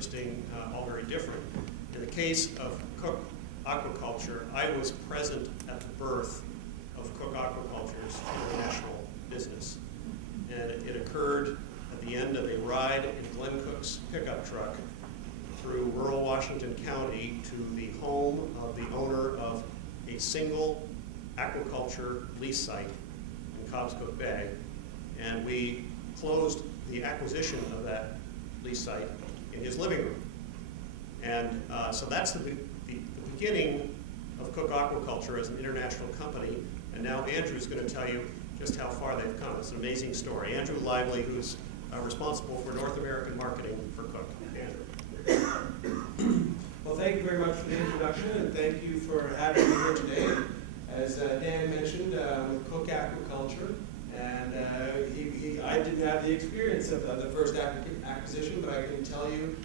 interesting, all very different. In the case of Cooke Aquaculture, I was present at the birth of Cooke Aquaculture's international business. And it occurred at the end of a ride in Glenn Cook's pickup truck through rural Washington County to the home of the owner of a single aquaculture lease site in Cobscook Bay. And we closed the acquisition of that lease site in his living room. And so that's the beginning of Cooke Aquaculture as an international company. And now Andrew's going to tell you just how far they've come. It's an amazing story. Andrew Lively, who's responsible for North American marketing for Cooke. Andrew. Well, thank you very much for the introduction, and thank you for having me here today. As Dan mentioned, with Cooke Aquaculture, and I didn't have the experience of the first acquisition, but I can tell you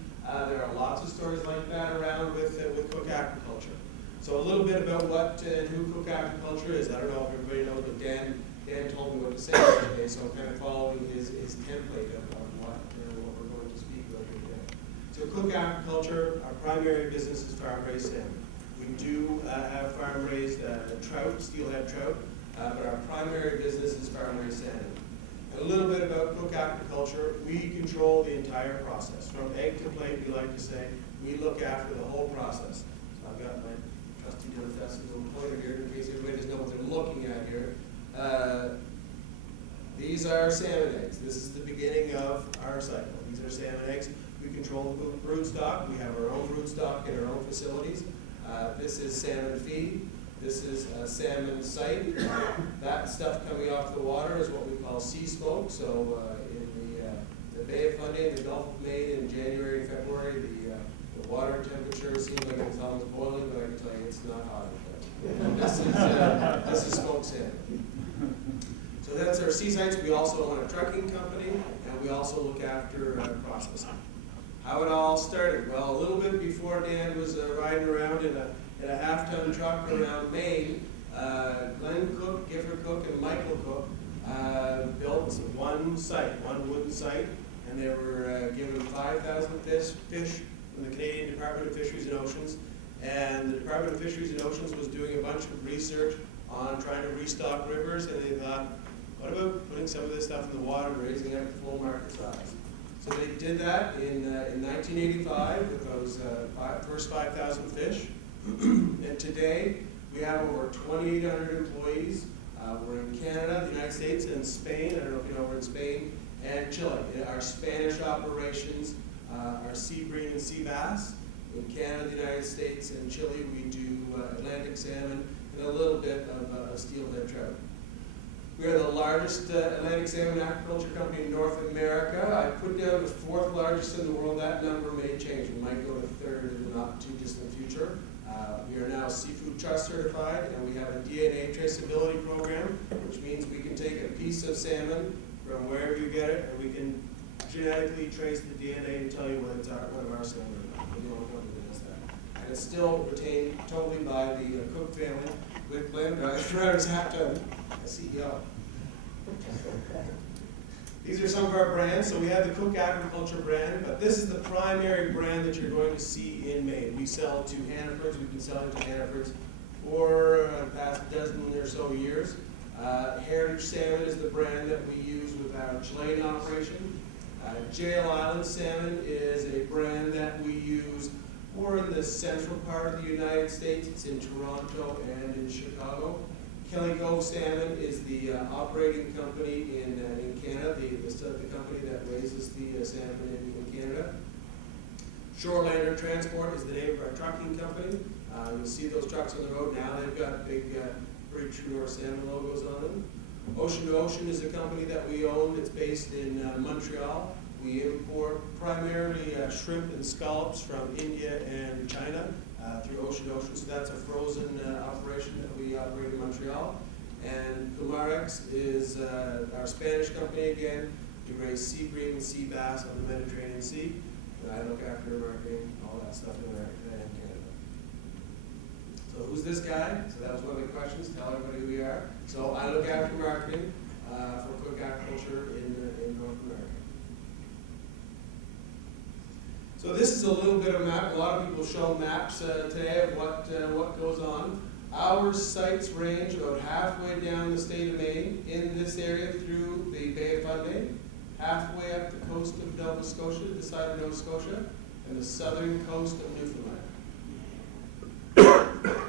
there are lots of stories like that around with Cooke Aquaculture. So a little bit about what and who Cooke Aquaculture is. I don't know if everybody knows, but Dan told me what to say today, so I'm kind of following his template of what we're going to speak about here today. So Cooke Aquaculture, our primary business is farm-raised salmon. We do have farm-raised trout, steelhead trout, but our primary business is farm-raised salmon. And a little bit about Cooke Aquaculture, we control the entire process. From egg to plate, we like to say, we look after the whole process. So I've got my trusty Dilfest little pointer here in case everybody doesn't know what they're looking at here. These are salmon eggs. This is the beginning of our cycle. These are salmon eggs. We control the brood stock. We have our own brood stock in our own facilities. This is salmon feed. This is a salmon site. That stuff coming off the water is what we call sea smoke. So in the Bay of Fundy and the Gulf of Maine in January and February, the water temperature seems like it's almost boiling, but I can tell you it's not hot. This is smoked salmon. So that's our sea sites. We also own a trucking company, and we also look after processing. How it all started? Well, a little bit before Dan was riding around in a half-ton truck around Maine, Glenn Cook, Gifford Cook, and Michael Cook built one site, one wooden site, and they were given 5,000 fish from the Canadian Department of Fisheries and Oceans. And the Department of Fisheries and Oceans was doing a bunch of research on trying to restock rivers, and they thought, what about putting some of this stuff in the water and raising it to full market size? So they did that in 1985 with those first 5,000 fish. And today we have over 2,800 employees. We're in Canada, the United States, and Spain. I don't know if you know, we're in Spain and Chile. Our Spanish operations are sea bream and sea bass. In Canada, the United States, and Chile, we do Atlantic salmon and a little bit of steelhead trout. We are the largest Atlantic salmon aquaculture company in North America. I put down the fourth largest in the world. That number may change. We might go to third in the not too distant future. We are now Seafood Trust certified, and we have a DNA traceability program, which means we can take a piece of salmon from wherever you get it, and we can genetically trace the DNA and tell you whether it's one of our salmon or not. We're the only one that does that. And it's still retained totally by the Cook family, with Glenn throughout his half-ton as CEO. These are some of our brands. So we have the Cooke Aquaculture brand, but this is the primary brand that you're going to see in Maine. We sell to Hannafords. We've been selling to Hannafords for the past dozen or so years. Heritage Salmon is the brand that we use with our Chilean operation. Jail Island Salmon is a brand that we use more in the central part of the United States. It's in Toronto and in Chicago. Kelly Cove Salmon is the operating company in Canada, the company that raises the salmon in Canada. Shorelander Transport is the name of our trucking company. You'll see those trucks on the road now. They've got big, pretty true North salmon logos on them. Ocean to Ocean is a company that we own. It's based in Montreal. We import primarily shrimp and scallops from India and China through Ocean to Ocean. So that's a frozen operation that we operate in Montreal. And Pumarex is our Spanish company again. We raise sea bream and sea bass on the Mediterranean Sea. And I look after marketing, all that stuff in America and Canada. So who's this guy? So that was one of the questions. Tell everybody who we are. So I look after marketing for Cooke Aquaculture in North America. So this is a little bit of a map. A lot of people show maps today of what goes on. Our sites range about halfway down the state of Maine in this area through the Bay of Fundy, halfway up the coast of Nova Scotia, the side of Nova Scotia, and the southern coast of Newfoundland.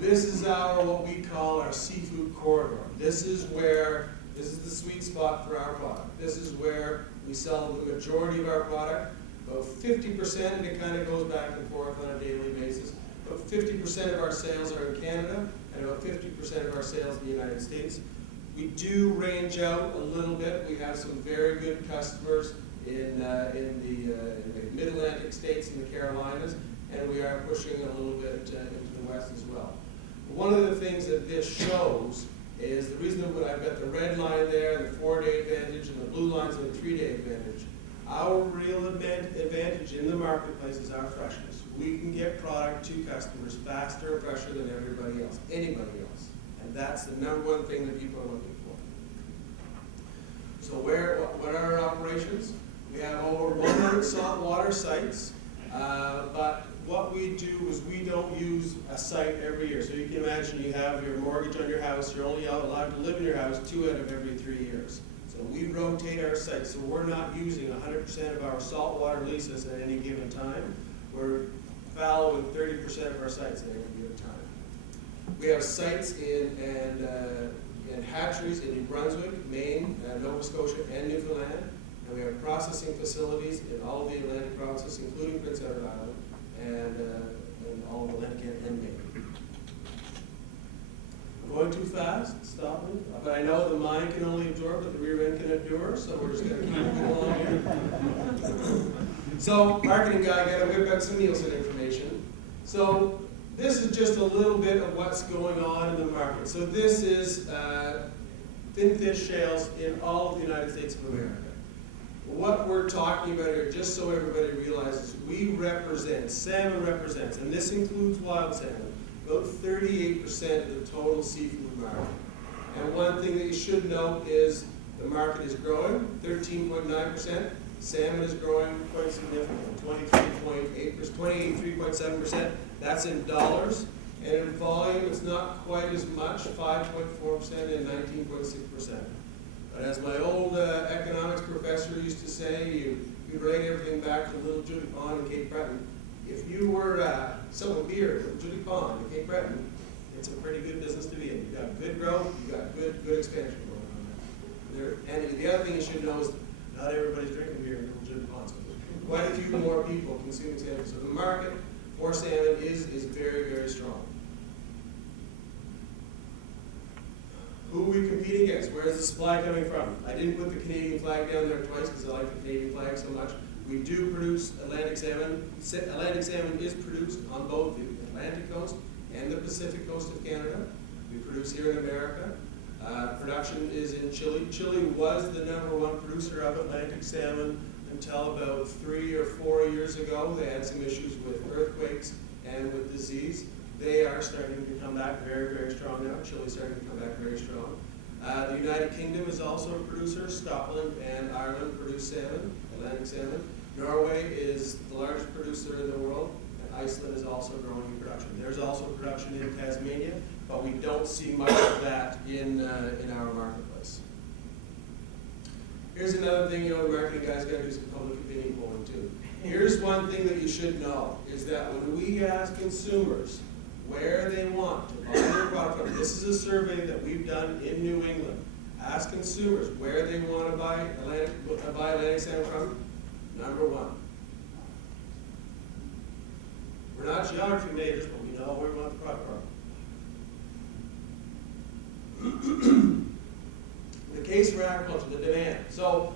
This is what we call our seafood corridor. This is the sweet spot for our product. This is where we sell the majority of our product. About 50%, and it kind of goes back and forth on a daily basis. About 50% of our sales are in Canada, and about 50% of our sales in the United States. We do range out a little bit. We have some very good customers in the Mid-Atlantic states and the Carolinas, and we are pushing a little bit into the West as well. One of the things that this shows is the reason that I've got the red line there, the 4-day advantage, and the blue lines and the 3-day advantage. Our real advantage in the marketplace is our freshness. We can get product to customers faster and fresher than everybody else, anybody else. And that's the number one thing that people are looking for. So what are our operations? We have over 100 saltwater sites, but what we do is we don't use a site every year. So you can imagine you have your mortgage on your house, you're only allowed to live in your house 2 out of every 3 years. So we rotate our sites, so we're not using 100% of our saltwater leases at any given time. We're following 30% of our sites at any given time. We have sites in hatcheries in New Brunswick, Maine, Nova Scotia, and Newfoundland. And we have processing facilities in all of the Atlantic provinces, including Prince Edward Island, and all of Atlantic and Maine. I'm going too fast, stop me. But I know the mind can only absorb what the rear end can endure, so we're just going to keep moving along here. So, marketing guy, we've got some Nielsen information. So, this is just a little bit of what's going on in the market. So this is finfish shales in all of the United States of America. What we're talking about here, just so everybody realizes, salmon represents, and this includes wild salmon, about 38% of the total seafood market. And one thing that you should note is the market is growing, 13.9%. Salmon is growing quite significantly, 23.7%. That's in dollars. And in volume, it's not quite as much, 5.4% and 19.6%. But as my old economics professor used to say, you write everything back to Little Judy Pond and Cape Breton. If you were selling beer at Judy Pond and Cape Breton, it's a pretty good business to be in. You've got good growth, you've got good expansion going on there. And the other thing you should know is not everybody's drinking beer in Little Judy Pond. So quite a few more people consuming salmon. So the market for salmon is very, very strong. Who are we competing against? Where is the supply coming from? I didn't put the Canadian flag down there twice because I like the Canadian flag so much. We do produce Atlantic salmon. Atlantic salmon is produced on both the Atlantic coast and the Pacific coast of Canada. We produce here in America. Production is in Chile. Chile was the #1 producer of Atlantic salmon until about 3 or 4 years ago. They had some issues with earthquakes and with disease. They are starting to come back very, very strong now. Chile's starting to come back very strong. The United Kingdom is also a producer. Scotland and Ireland produce salmon, Atlantic salmon. Norway is the largest producer in the world, and Iceland is also growing in production. There's also production in Tasmania, but we don't see much of that in our marketplace. Here's another thing, the marketing guys got to do some public opinion polling too. Here's one thing that you should know, is that when we ask consumers where they want to buy their product from, this is a survey that we've done in New England. Ask consumers where they want to buy Atlantic salmon from. #1. We're not geography majors, but we know where we want the product from. The case for agriculture, the demand. So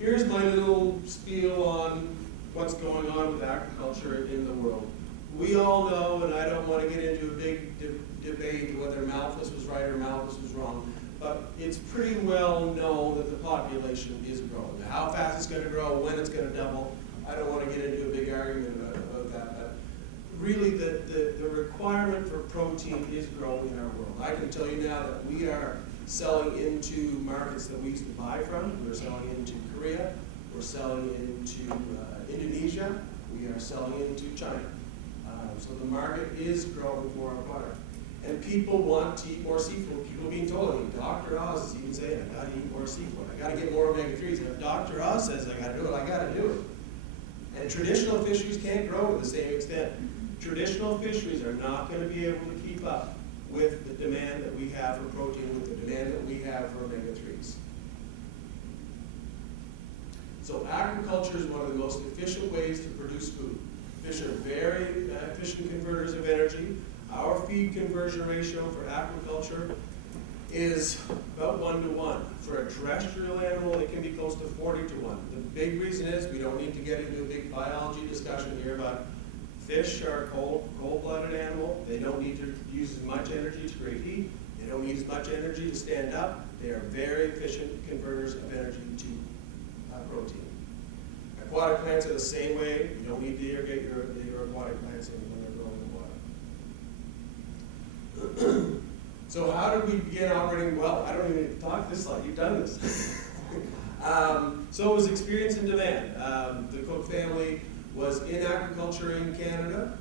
here's my little spiel on what's going on with agriculture in the world. We all know, and I don't want to get into a big debate whether Malthus was right or Malthus was wrong, but it's pretty well known that the population is growing. Now, how fast it's going to grow, when it's going to double, I don't want to get into a big argument about that. But really, the requirement for protein is growing in our world. I can tell you now that we are selling into markets that we used to buy from. We're selling into Korea. We're selling into Indonesia. We we are selling into China. So the market is growing for our product. And people want to eat more seafood. People being told, I mean, Dr. Oz is even saying, I gotta eat more seafood. I gotta get more omega-3s. And if Dr. Oz says I gotta do it, I gotta do it. And traditional fisheries can't grow to the same extent. Traditional fisheries are not gonna be able to keep up with the demand that we have for protein, with the demand that we have for omega-3s. So agriculture is one of the most efficient ways to produce food. Fish are very efficient converters of energy. Our feed conversion ratio for aquaculture is about 1-to-1. For a terrestrial animal, it can be close to 40-to-1. The big reason is we don't need to get into a big biology discussion here about fish are a cold-blooded animal. They don't need to use as much energy to create heat. They don't need as much energy to stand up. They are very efficient converters of energy to protein. Aquatic plants are the same way. You don't need to irrigate your aquatic plants when they're growing in water. So how did we begin operating well? I don't even need to talk this slide. You've done this. So it was experience and demand. The Cooke family was in aquaculture in Canada.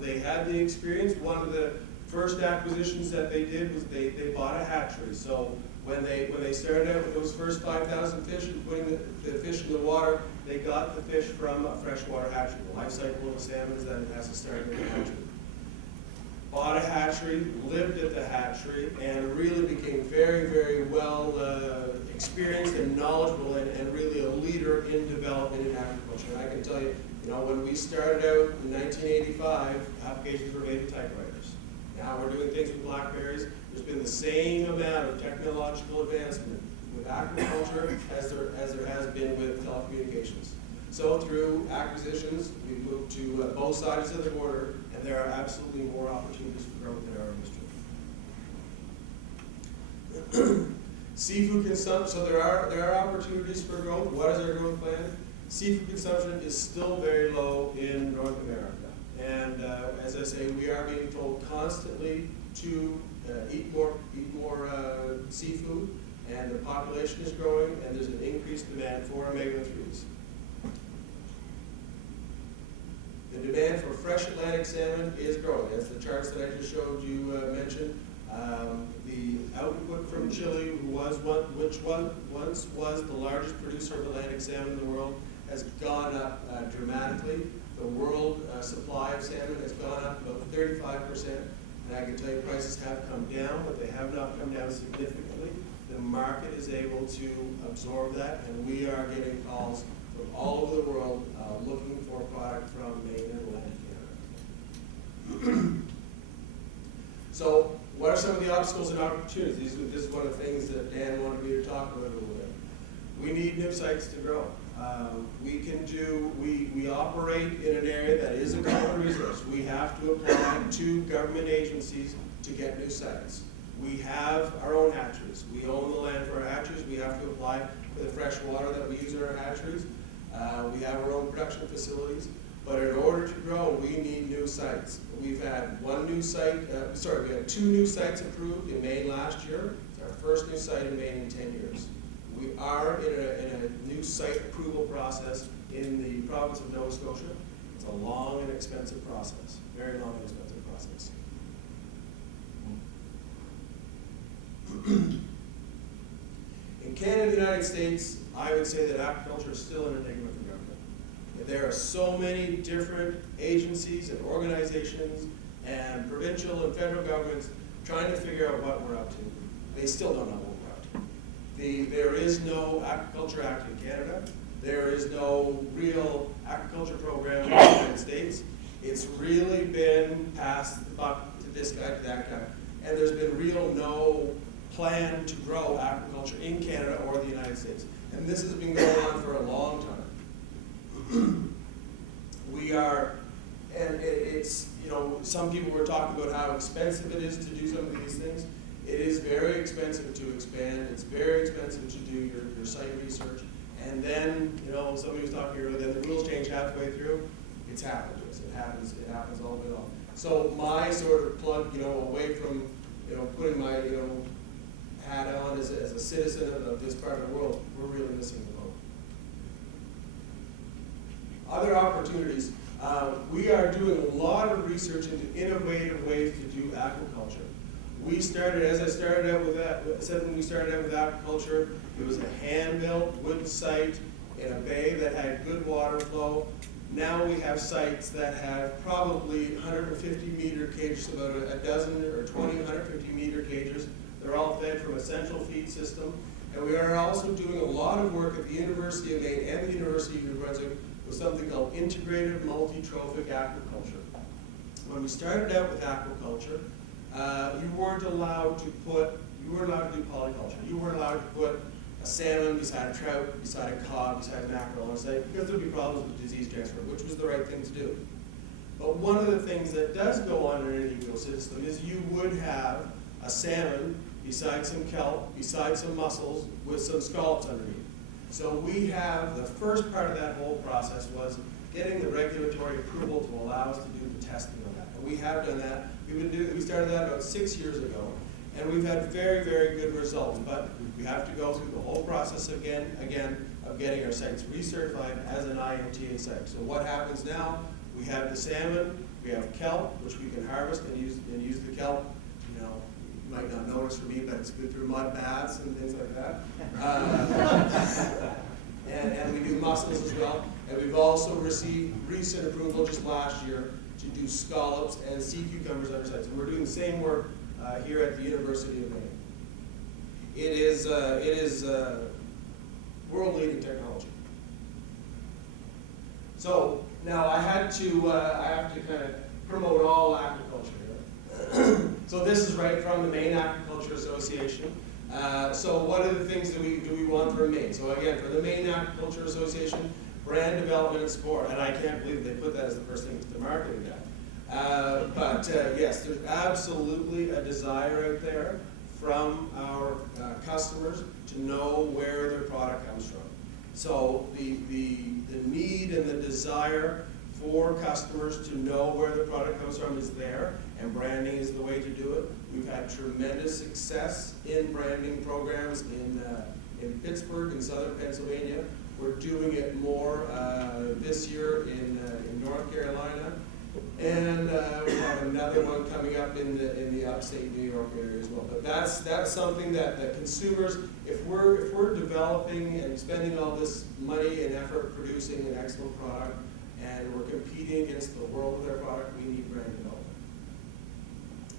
They had the experience. One of the first acquisitions that they did was they bought a hatchery. So when they started out with those first 5,000 fish and putting the fish in the water, they got the fish from a freshwater hatchery. The life cycle of a salmon is that it has to start in the hatchery. Bought a hatchery, lived at the hatchery, and really became very, very well experienced and knowledgeable and really a leader in development in agriculture. And I can tell you, when we started out in 1985, applications were made to typewriters. Now we're doing things with BlackBerries. There's been the same amount of technological advancement with agriculture as there has been with telecommunications. So through acquisitions, we've moved to both sides of the border, and there are absolutely more opportunities for growth in our industry. Seafood consumption, so there are opportunities for growth. What is our growth plan? Seafood consumption is still very low in North America. And as I say, we are being told constantly to eat more seafood, and the population is growing, and there's an increased demand for omega-3s. The demand for fresh Atlantic salmon is growing, as the charts that I just showed you mentioned. The output from Chile, which once was the largest producer of Atlantic salmon in the world, has gone up dramatically. The world supply of salmon has gone up about 35%, and I can tell you prices have come down, but they have not come down significantly. The market is able to absorb that, and we are getting calls from all over the world looking for product from Maine and Atlantic Canada. So what are some of the obstacles and opportunities? This is one of the things that Dan wanted me to talk about a little bit. We need new sites to grow. We operate in an area that is a common resource. We have to apply to government agencies to get new sites. We have our own hatcheries. We own the land for our hatcheries. We have to apply for the fresh water that we use in our hatcheries. We have our own production facilities. But in order to grow, we need new sites. We've had we had 2 new sites approved in Maine last year. It's our first new site in Maine in 10 years. We are in a new site approval process in the province of Nova Scotia. It's a long and expensive process, very long and expensive process. In Canada and the United States, I would say that aquaculture is still an enigma for government. There are so many different agencies and organizations and provincial and federal governments trying to figure out what we're up to. They still don't know what we're up to. There is no Aquaculture Act in Canada. There is no real aquaculture program in the United States. It's really been passed the buck to this guy, to that guy. And there's been no plan to grow aquaculture in Canada or the United States. And this has been going on for a long time. Some people were talking about how expensive it is to do some of these things. It is very expensive to expand. It's very expensive to do your site research. And then, somebody was talking earlier, then the rules change halfway through. It's happened to us. It happens all day long. So my sort of plug, away from, putting my, hat on as a citizen of this part of the world, we're really missing the boat. Other opportunities. We are doing a lot of research into innovative ways to do aquaculture. We started, as I started out with that, said when we started out with aquaculture, it was a hand-built wood site in a bay that had good water flow. Now we have sites that have probably 150 meter cages, about a dozen or 20, 150 meter cages. They're all fed from a central feed system. And we are also doing a lot of work at the University of Maine and the University of New Brunswick with something called integrated multi-trophic aquaculture. When we started out with aquaculture, you weren't allowed to do polyculture. You weren't allowed to put a salmon beside a trout, beside a cod, beside a mackerel on site, because there'd be problems with disease transfer, which was the right thing to do. But one of the things that does go on in an ecosystem is you would have a salmon beside some kelp, beside some mussels, with some scallops underneath. So we have, the first part of that whole process was getting the regulatory approval to allow us to do the testing on that. And we have done that. We started that about 6 years ago, and we've had very, very good results. But we have to go through the whole process again of getting our sites recertified as an IMTA site. So what happens now? We have the salmon, we have kelp, which we can harvest and use the kelp. You know, you might not notice for me, but it's good for mud baths and things like that. And we do mussels as well. And we've also received recent approval just last year to do scallops and sea cucumbers on our sites. And we're doing the same work here at the University of Maine. It is world-leading technology. So now I have to kind of promote all aquaculture here. So this is right from the Maine Aquaculture Association. So what are the things that we want from Maine? So again, for the Maine Aquaculture Association, brand development and support. And I can't believe they put that as the first thing to marketing that. But yes, there's absolutely a desire out there from our customers to know where their product comes from. So the need and the desire for customers to know where the product comes from is there, and branding is the way to do it. We've had tremendous success in branding programs in Pittsburgh and southern Pennsylvania. We're doing it more this year in North Carolina. And we have another one coming up in the upstate New York area as well. But that's something that consumers, if we're developing and spending all this money and effort producing an excellent product, and we're competing against the world with our product, we need brand development.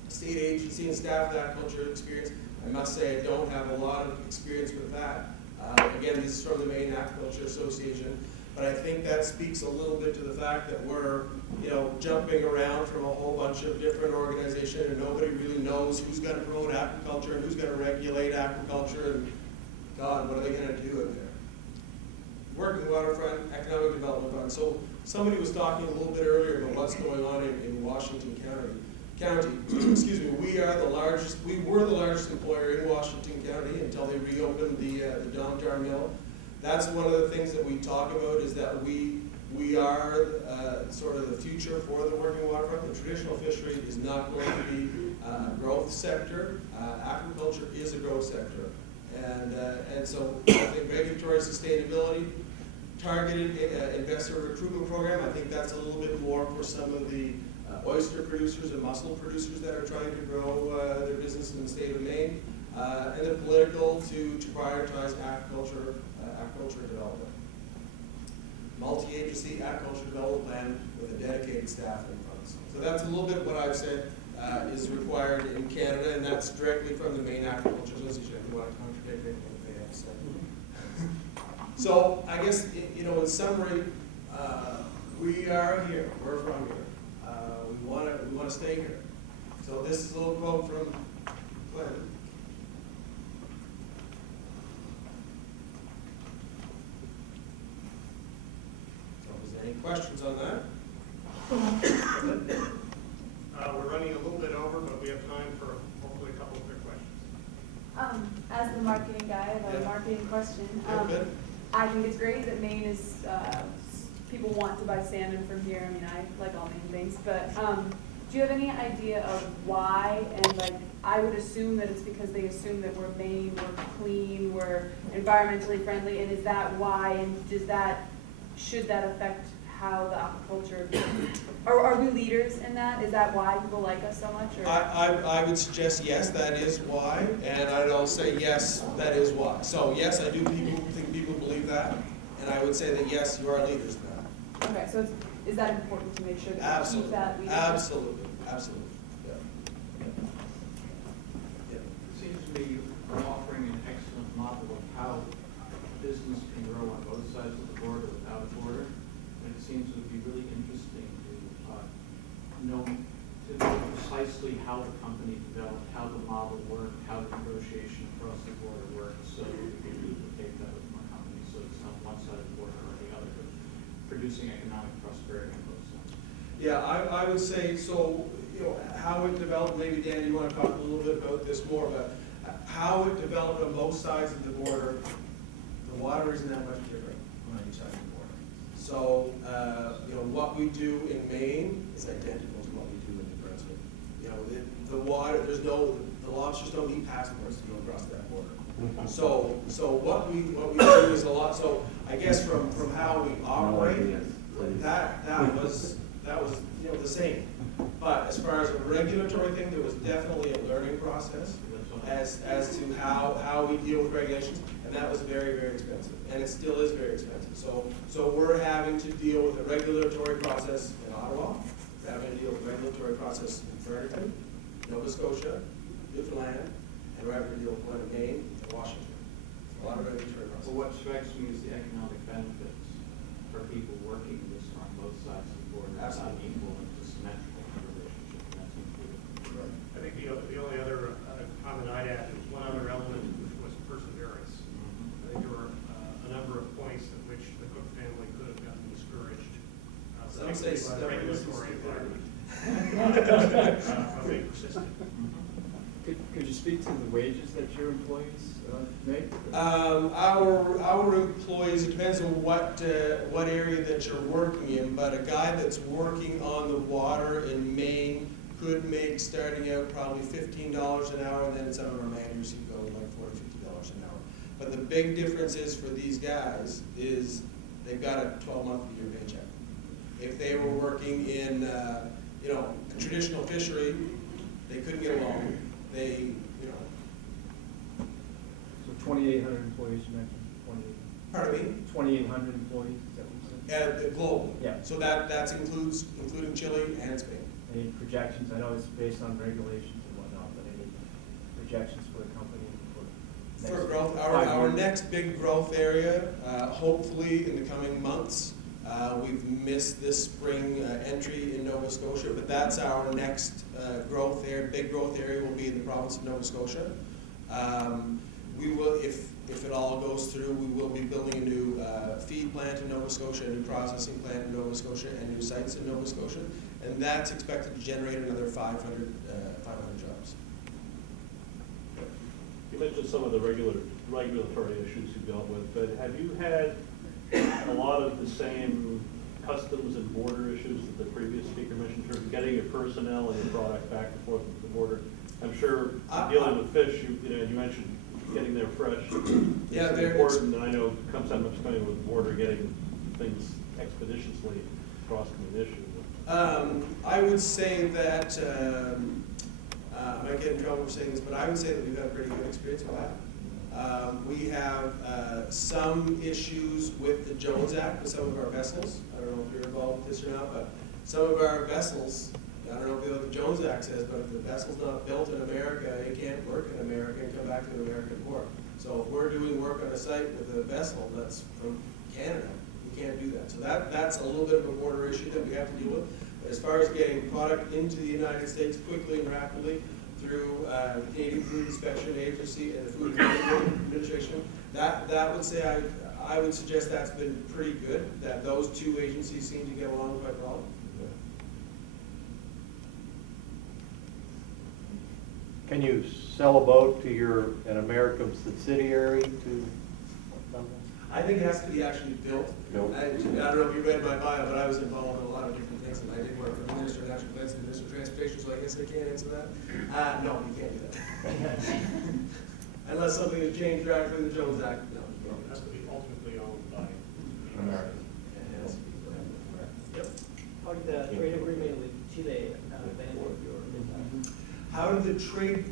State agency and staff with aquaculture experience, I must say I don't have a lot of experience with that. Again, this is from the Maine Aquaculture Association. But I think that speaks a little bit to the fact that we're, jumping around from a whole bunch of different organizations, and nobody really knows who's going to promote aquaculture and who's going to regulate aquaculture, and God, what are they going to do in there? Working Waterfront Economic Development Fund. So somebody was talking a little bit earlier about what's going on in Washington County. Excuse me. We were the largest employer in Washington County until they reopened the Domtar Mill. That's one of the things that we talk about, is that we are sort of the future for the working waterfront. The traditional fishery is not going to be a growth sector. Aquaculture is a growth sector. And so I think regulatory sustainability, targeted investor recruitment program, I think that's a little bit more for some of the oyster producers and mussel producers that are trying to grow their business in the state of Maine. And then political to prioritize aquaculture development. Multi-agency aquaculture development plan with a dedicated staff and funds. So that's a little bit what I've said is required in Canada, and that's directly from the Maine Aquaculture Association. I don't want to contradict anything that they have said. So I guess, in summary, we are here. We're from here. We want to stay here. So this is a little quote from Glenn. Any questions on that? We're running a little bit over, but we have time for hopefully a couple of quick questions. As the marketing guy, I have a marketing question. Good. I think it's great that Maine is, people want to buy salmon from here. I mean, I like all Maine things, but do you have any idea of why? And I would assume that it's because they assume that we're Maine, we're clean, we're environmentally friendly, and is that why? And should that affect how the aquaculture, are we leaders in that? Is that why people like us so much? Or? I would suggest yes, that is why, and I'd also say yes, that is why. So yes, I do think people believe that, and I would say that yes, you are leaders in that. Okay, so is that important to make sure that we Absolutely, keep that leadership? absolutely, absolutely. Yeah. Yeah. It seems to me you're offering an excellent model of how business can grow on both sides of the border without a border. And it seems to be really interesting to know precisely how the company developed, how the model worked, how the negotiation across the border worked, so that we can duplicate that with more companies, so it's not one side of the border or the other, but producing economic prosperity on both sides. Yeah, I would say, so, how it developed, maybe Dan, you want to talk a little bit about this more, but how it developed on both sides of the border, the water isn't that much different on each side of the border. So, what we do in Maine is identical to what we do in New Brunswick. The water, the lobsters don't need passports to go across that border. So what we do is a lot, so I guess from how we operate, that was the same. But as far as a regulatory thing, there was definitely a learning process as to how we deal with regulations, and that was very, very expensive, and it still is very expensive. So we're having to deal with a regulatory process in Ottawa, we're having to deal with a regulatory process in Fredericton, Nova Scotia, Newfoundland, and we're having to deal with one in Maine and Washington. A lot of regulatory process. Well, what strikes me is the economic benefits for people working this on both sides of the border. It's not equal and it's symmetrical relationship, and that's included. Right. I think the only other comment I'd add is one other element, which was perseverance. I think there were a number of points at which the Cooke family could have gotten discouraged. Some say particularly by the regulatory environment. Being persistent. Could you speak to the wages that your employees make? Our employees, it depends on what area that you're working in, but a guy that's working on the water in Maine could make, starting out, probably $15 an hour, and then some of our managers could go like $40, $50 an hour. But the big difference is for these guys is they've got a 12-month-a-year paycheck. If they were working in a traditional fishery, they couldn't get a loan. So 2,800 employees, you mentioned, 2,800. Pardon me? 2,800 employees, is that what you said? Global. Yeah. So that including Chile and Spain. Any projections? I know it's based on regulations and whatnot, but any projections for the company for For next growth, 5 our years? next big growth area, hopefully in the coming months, we've missed this spring entry in Nova Scotia, but that's our next growth area. Big growth area will be in the province of Nova Scotia. We will, if it all goes through, we will be building a new feed plant in Nova Scotia, a new processing plant in Nova Scotia, and new sites in Nova Scotia, and that's expected to generate another 500 jobs. You mentioned some of the regulatory issues you dealt with, but have you had a lot of the same customs and border issues that the previous speaker mentioned, in terms of getting your personnel and your product back and forth to the border? I'm sure dealing with fish, you mentioned getting there fresh. Yeah, it's important, and I know sometimes coming with the border, getting things expeditiously across can be an issue. I would say that, I might get in trouble for saying this, but I would say that we've had a pretty good experience with that. We have some issues with the Jones Act with some of our vessels. I don't know if you're involved with this or not, but some of our vessels, I don't know what the Jones Act says, but if the vessel's not built in America, it can't work in America and come back to an American port. So if we're doing work on a site with a vessel that's from Canada, we can't do that. So that's a little bit of a border issue that we have to deal with. But as far as getting product into the United States quickly and rapidly through the Canadian Food Inspection Agency and the Food and Drug Administration, that would say I would suggest that's been pretty good, that those two agencies seem to get along quite well. Can you sell a boat to an American subsidiary to something? I think it has to be actually built. Built. I don't know if you read my bio, but I was involved in a lot of different things, and I did work for the Minister of Natural Plants and the Minister of Transportation, so I guess I can't answer that. No, you can't do that. Unless something has changed radically in the Jones Act, no. It has to be ultimately owned by American. It has to be. how did the trade agreement with Chile benefit your business? How did the trade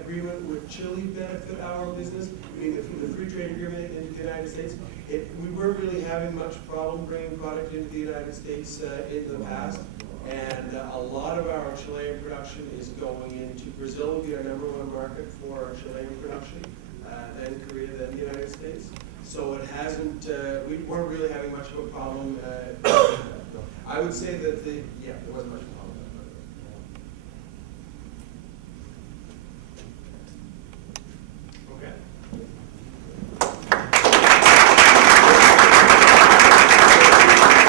agreement with Chile benefit our business? I mean, the free trade agreement into the United States, we weren't really having much problem bringing product into the United States in the past. And a lot of our Chilean production is going into Brazil, will be our #1 market for Chilean production, then Korea, then the United States. So it hasn't, we weren't really having much of a problem. I would say that there wasn't much of a